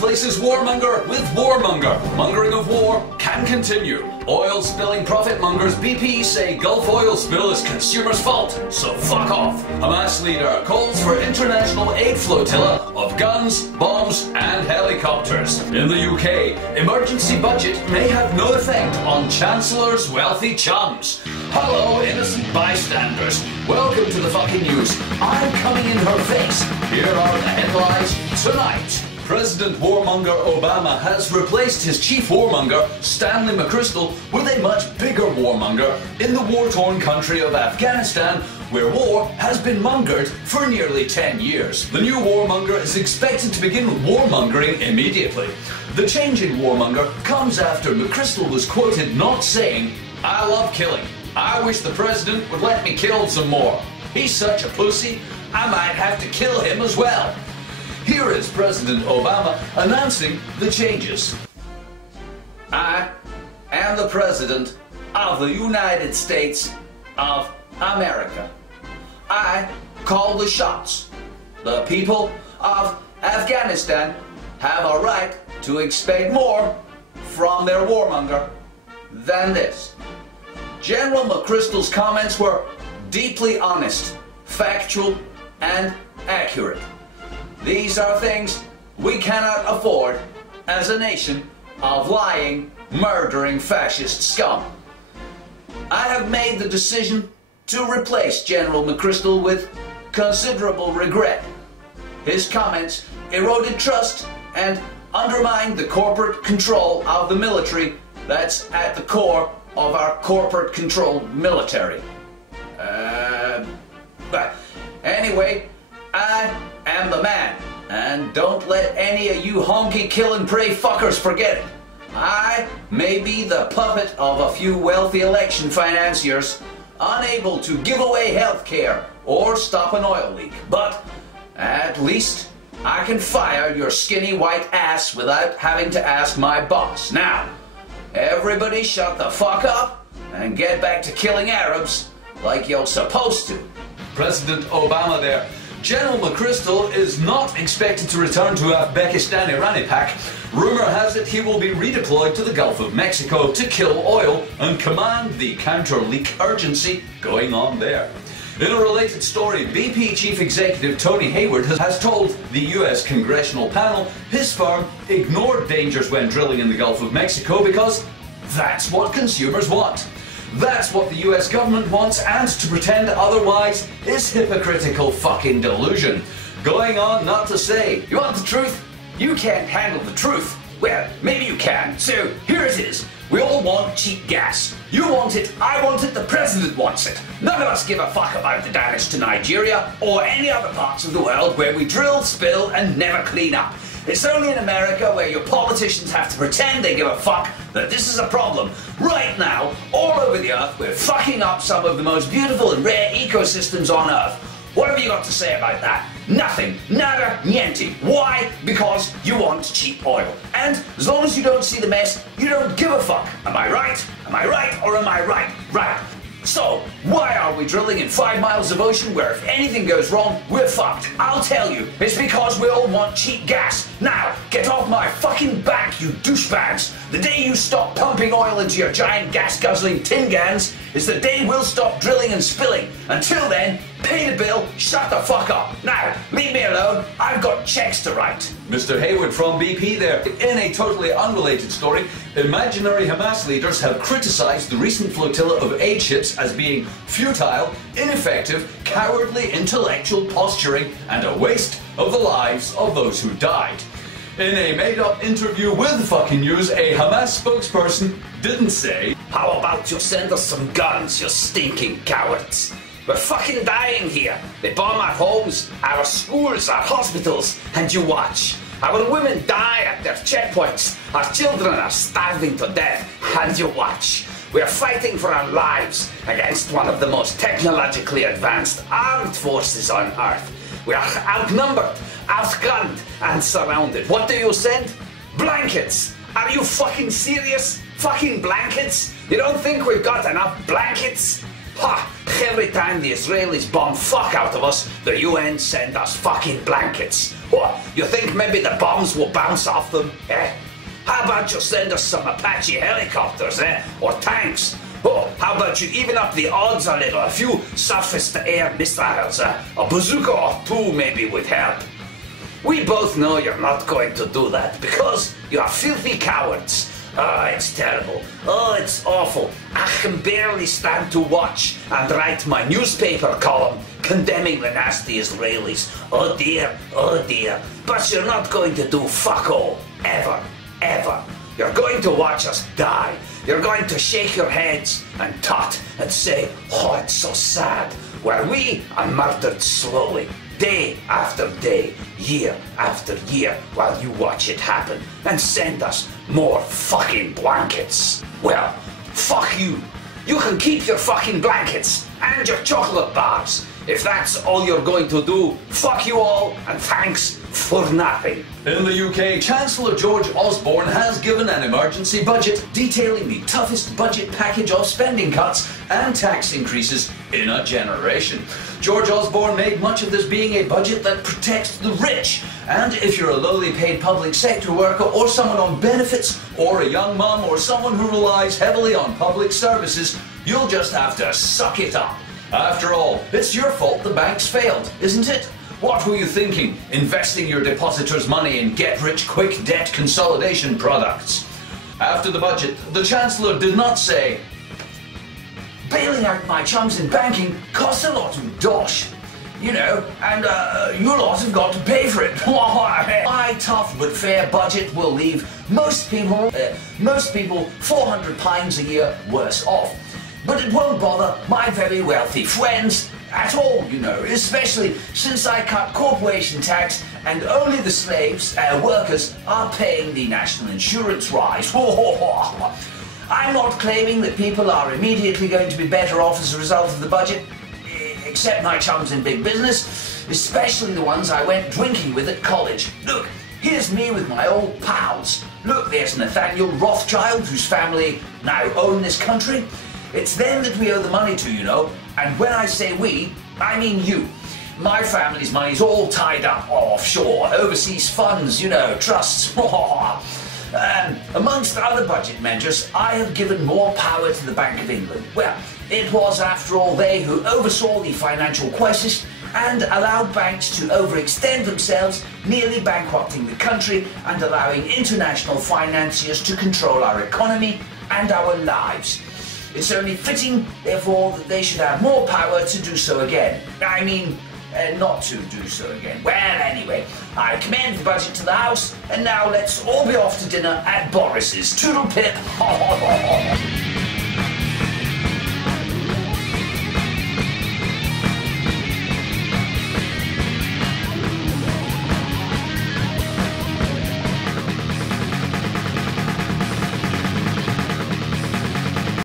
replaces Warmonger with Warmonger. Mongering of war can continue. Oil spilling profit mongers BP say Gulf oil spill is consumers' fault, so fuck off. Hamas leader calls for international aid flotilla of guns, bombs and helicopters. In the UK, emergency budget may have no effect on Chancellor's wealthy chums. Hello, innocent bystanders. Welcome to the fucking news. I'm coming in her face. Here are the headlines tonight. President Warmonger Obama has replaced his chief warmonger, Stanley McChrystal, with a much bigger warmonger in the war-torn country of Afghanistan, where war has been mongered for nearly 10 years. The new warmonger is expected to begin warmongering immediately. The change in warmonger comes after McChrystal was quoted not saying, "I love killing. I wish the president would let me kill some more. He's such a pussy, I might have to kill him as well." Here is President Obama announcing the changes. I am the President of the United States of America. I call the shots. The people of Afghanistan have a right to expect more from their warmonger than this. General McChrystal's comments were deeply honest, factual, and accurate. These are things we cannot afford as a nation of lying, murdering fascist scum. I have made the decision to replace General McChrystal with considerable regret. His comments eroded trust and undermined the corporate control of the military that's at the core of our corporate-controlled military. But anyway, I am the man, and don't let any of you honky-kill-and-pray fuckers forget it. I may be the puppet of a few wealthy election financiers, unable to give away health care or stop an oil leak, but at least I can fire your skinny white ass without having to ask my boss. Now, everybody shut the fuck up and get back to killing Arabs like you're supposed to. President Obama there. General McChrystal is not expected to return to Uzbekistan Iranipak. Rumor has it he will be redeployed to the Gulf of Mexico to kill oil and command the counter-leak urgency going on there. In a related story, BP Chief Executive Tony Hayward has told the US Congressional panel his firm ignored dangers when drilling in the Gulf of Mexico because that's what consumers want. That's what the US government wants, and to pretend otherwise is hypocritical fucking delusion. Going on not to say, you want the truth? You can't handle the truth. Well, maybe you can. So here it is. We all want cheap gas. You want it, I want it, the president wants it. None of us give a fuck about the damage to Nigeria or any other parts of the world where we drill, spill and never clean up. It's only in America where your politicians have to pretend they give a fuck that this is a problem. Right now, all over the earth, we're fucking up some of the most beautiful and rare ecosystems on earth. What have you got to say about that? Nothing. Nada. Niente. Why? Because you want cheap oil. And as long as you don't see the mess, you don't give a fuck. Am I right? Am I right or am I right? Right. So, why are we drilling in 5 miles of ocean where if anything goes wrong, we're fucked? I'll tell you, it's because we all want cheap gas. Now, get off my fucking back, you douchebags. The day you stop pumping oil into your giant gas-guzzling tin cans is the day we'll stop drilling and spilling. Until then, pay the bill, shut the fuck up. Now, leave me alone, I've got checks to write. Mr. Hayward from BP there. In a totally unrelated story, imaginary Hamas leaders have criticized the recent flotilla of aid ships as being futile, ineffective, cowardly intellectual posturing and a waste of the lives of those who died. In a made-up interview with Fucking News, a Hamas spokesperson didn't say, "How about you send us some guns, you stinking cowards? We're fucking dying here. They bomb our homes, our schools, our hospitals, and you watch. Our women die at their checkpoints. Our children are starving to death, and you watch. We are fighting for our lives against one of the most technologically advanced armed forces on Earth. We are outnumbered, outgunned, and surrounded. What do you send? Blankets. Are you fucking serious? Fucking blankets? You don't think we've got enough blankets? Ha! Every time the Israelis bomb fuck out of us, the UN send us fucking blankets. What? You think maybe the bombs will bounce off them? Eh? How about you send us some Apache helicopters, eh? Or tanks? Oh, how about you even up the odds a little? A few surface-to-air missiles, a bazooka or two maybe would help. We both know you're not going to do that because you're filthy cowards. Oh, it's terrible. Oh, it's awful. I can barely stand to watch and write my newspaper column condemning the nasty Israelis. Oh dear, oh dear. But you're not going to do fuck all. Ever, ever. You're going to watch us die. You're going to shake your heads and tot and say, oh, it's so sad. Where we are murdered slowly, day after day, year after year, while you watch it happen and send us more fucking blankets. Well, fuck you. You can keep your fucking blankets and your chocolate bars. If that's all you're going to do, fuck you all and thanks for nothing. In the UK, Chancellor George Osborne has given an emergency budget detailing the toughest budget package of spending cuts and tax increases in a generation. George Osborne made much of this being a budget that protects the rich. And if you're a lowly paid public sector worker or someone on benefits or a young mum or someone who relies heavily on public services, you'll just have to suck it up. After all, it's your fault the banks failed, isn't it? What were you thinking, investing your depositors' money in get-rich-quick debt consolidation products? After the budget, the Chancellor did not say, bailing out my chums in banking costs a lot of dosh, you know, and you lot have got to pay for it. My tough but fair budget will leave most people £400 a year worse off. But it won't bother my very wealthy friends at all, you know, especially since I cut corporation tax and only the slaves, workers, are paying the national insurance rise. I'm not claiming that people are immediately going to be better off as a result of the budget, except my chums in big business, especially the ones I went drinking with at college. Look, here's me with my old pals. Look, there's Nathaniel Rothschild, whose family now own this country. It's them that we owe the money to, you know, and when I say we, I mean you. My family's money's all tied up offshore, overseas funds, you know, trusts. Amongst other budget measures, I have given more power to the Bank of England. Well, it was, after all, they who oversaw the financial crisis and allowed banks to overextend themselves, nearly bankrupting the country and allowing international financiers to control our economy and our lives. It's only fitting, therefore, that they should have more power to do so again. I mean, not to do so again. Well, anyway, I commend the budget to the House, and now let's all be off to dinner at Boris's. Toodle pip!